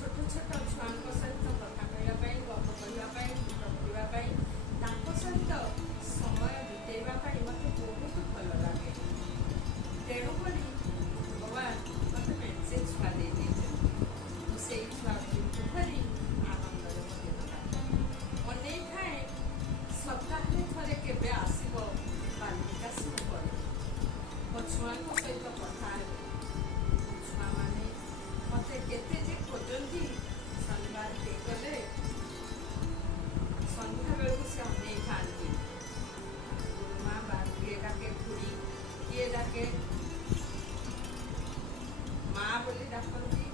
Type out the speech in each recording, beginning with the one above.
छोट छोट छुआ सहित कथा कहवाई गप कहवाई गीत पढ़ाई सहित समय बितेवा मत बहुत भल लगे। तेणुक भगवान मत मेचे छुआ दे से छुआ धरी आनंद अने थाए सप्ताह थे के आसब बालिका शिव मो छुआ सहित कथा छुआ मैंने मत के खोजती शनिवार गले सन्ध्या बेलू से अने था गुरुमा बा किए डाके खुड़ी किए डाके माँ बोली डाकती।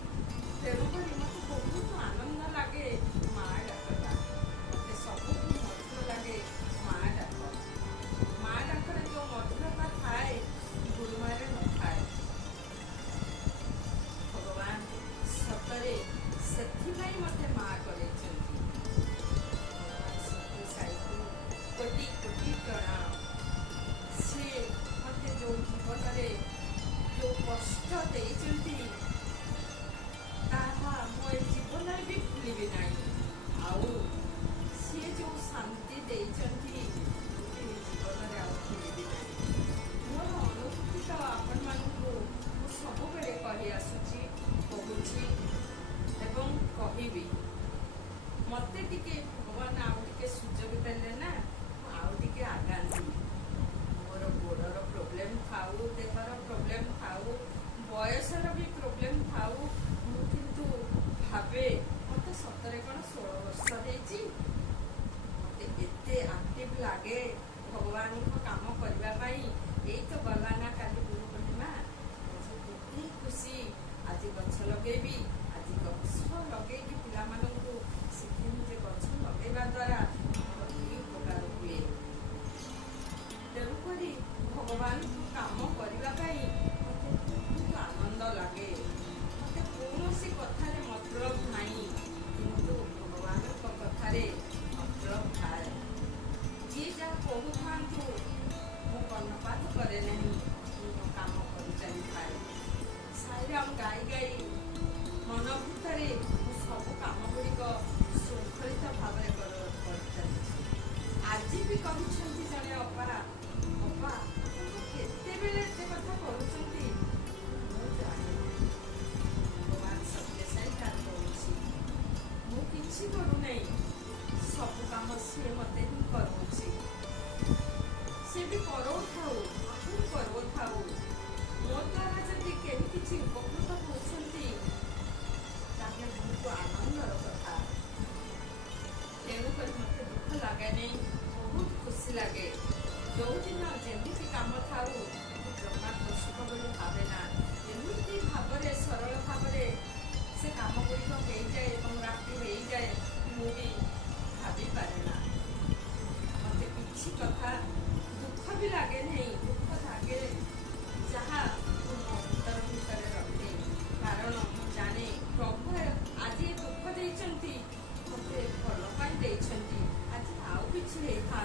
तेणुक मत बहुत आनंद लगे माँ डाकटा मत सब मधुर लगे माँ डाक जो मधुरता थाए गुरुमारे न थाए। भगवान सतरे से मत माँ कर कोटि कोटि प्रणाम। सी मत जो जीवन में जो कष्ट देती मो जीवन भी भूलि ना आउ सी जो शांति देती जीवन में आउ भूलि ना। मोर अनुभूति तो आपण मानू सब बेले कही आसुची कहूची एवं कहबी मत टिके भगवान आउ टिके सुजोग देले ना आउटे आगाती मोर गोड़र प्रोब्लेम थाऊ देहर प्रोब्लेम थाऊ बयसर भी प्रोब्लेम थाऊ किंतु भावे मत सतरे कौन 16 वर्ष देती मत एते एक्टिव लगे भगवान काम करने यही तो गला ना काली गुरु पूर्णिमा एते खुशी आज गछ लगेबी आज गछ लगे पिला शिखेमी जे गछ लगेवा द्वारा उपकार हुए। तेणुक भगवान काम करने मत बहुत आनंद लगे मत कौन कथार मतलब नहीं किंतु भगवान कथार मतलब थाए जी जहाँ कहू था मु कर्णपात करे नहीं मो काम कर चली थाए साईराम गाई गाई मन भितर सब काम गुड़िक शृंखलित भाव आज भी कहते जड़े अपा अपा केते कथा कर भगवान सत्य साई किसी करूना सब कम सी मत ही करोसी सी भी करो थाऊ मो द्वारा जब किसी उपकृत होती बहुत आनंदर कथा। तेणुक मत दुख लगे नहीं बहुत खुशी लगे जो दिन जमी कम थाऊ जमा कष्ट बोली भावे ना एमती भाव सरल भाव से कम गुड़िक हो जाए राति हो जाए मुझे भावी पारे ना मत किसी कथा दुख भी लगे नहीं दुख लगे जहाँ अंतर भितर रखे कारण जाने प्रभु आज दुख देती मत भल आज आउ कि था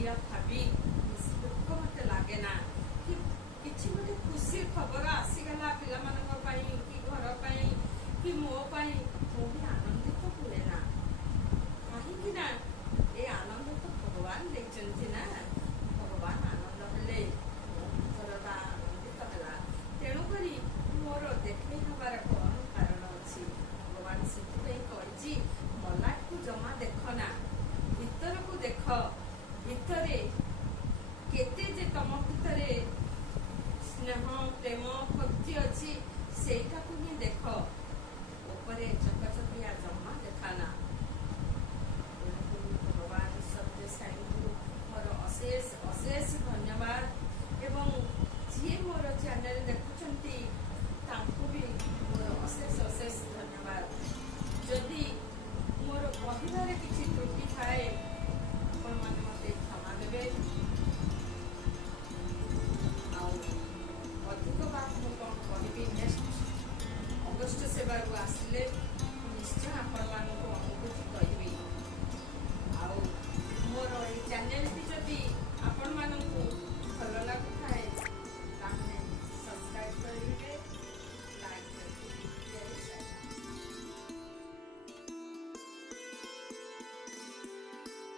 भावी दुख मत लगे ना कि किसी गोटे खुशी खबर आसीगला पिला कि घर कि मो भी आनंदित हुए ना कहीं ना ये आनंद तो भगवान देखते ना भगवान आनंद हेले मो भीतरता आनंदित है। तेणुक मोर देखे हबार कौन कारण अच्छी भगवान से कही मला को जमा देखना भीतर को देख भितरे केते जे तम भितरे स्नेह प्रेम भक्ति अच्छी सेटा को ही देख ऊपरे चकचकिया जमा देखाना। भगवान सत्य साई मोर अशेष अशेष धन्यवाद एवं जी मोर चैनल देखुंती भी मोर अशेष अशेष धन्यवाद। जदि मोर कहबार किसी त्रुटि थाए आपण मैंने मत क्षमा देवे अधिक बात मुझे कौन कह नेक्स्ट अगस्ट सेवा आसिले